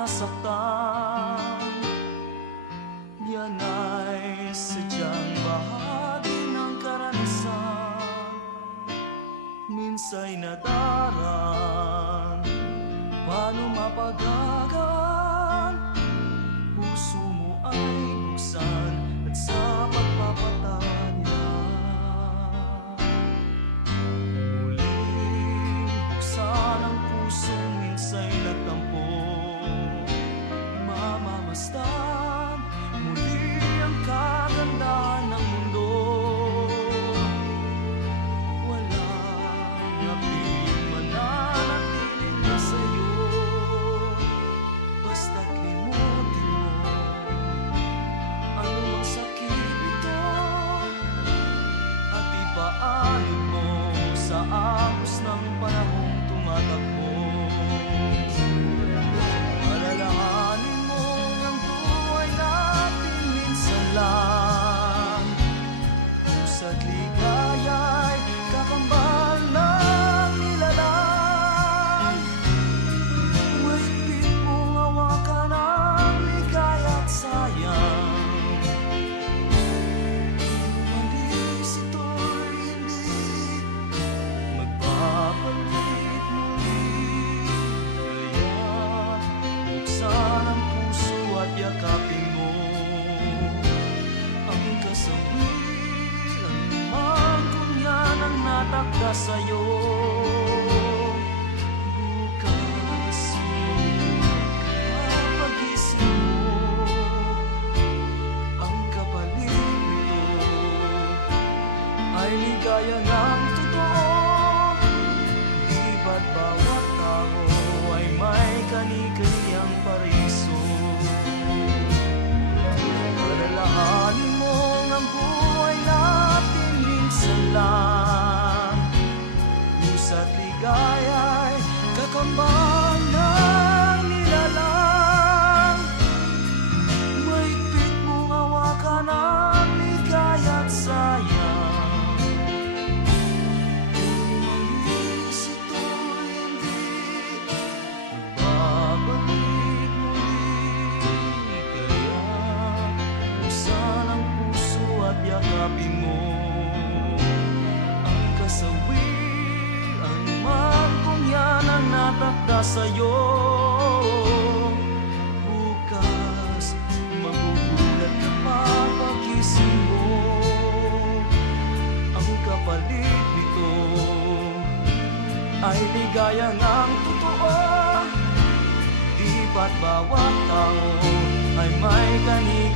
nasaktan, yan ay sadyang bahagi ng karanasan. Minsa'y nadaran, paano mapagagan? Puso mo ay buksan at sa pagpapatanya muling buksan ang puso. Minsa'y nagtampo, mamamasdan muli ang kagandahan ng mundo. Walang aking mananatiling na sa'yo, basta't limutin mo ano ang sakit nito at ipaanin mo sa agos ng panahong tumatakbo. Alalahanin mo ang buhay natin minsan lang, pusa't ligaya'y kakambal ng nilalang. Mahigpit mong hawakan ang ligaya't sayang, umalis ito'y hindi magbabalik muli. Kaya't buksan ang puso at yakapin mo ang kasawian man kung yan ang natakda sa'yo. Bukas pag-isip mo ang kapalit nito ay ligaya ng totoo. Di ba't bawat tao ay may kani-kaniyang paraiso? Alalahanin mo ang buhay natin minsan lang, pusa't ligaya'y kakambal ng nilalang. Mahigpit mong hawakan ang ligaya't sayang, umalis ito'y hindi magbabalik muli. Kaya buksan ang puso at yakapin mo ang kasawian man kung yan ang natakda sa'yo. Bukas magugulat ka pa pag-isip mo ang kapalit nito ay ligaya ng totoo. Di ba't bawat tao ay may kani